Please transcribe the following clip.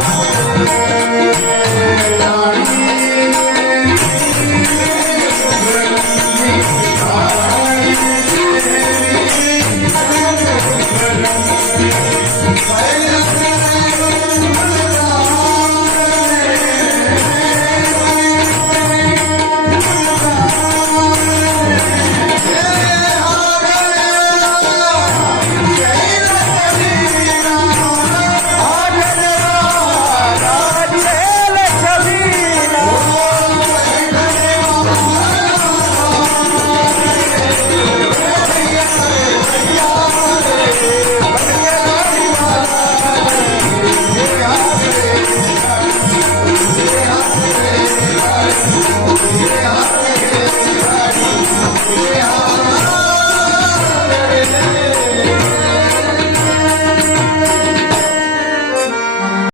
啊。Yeah.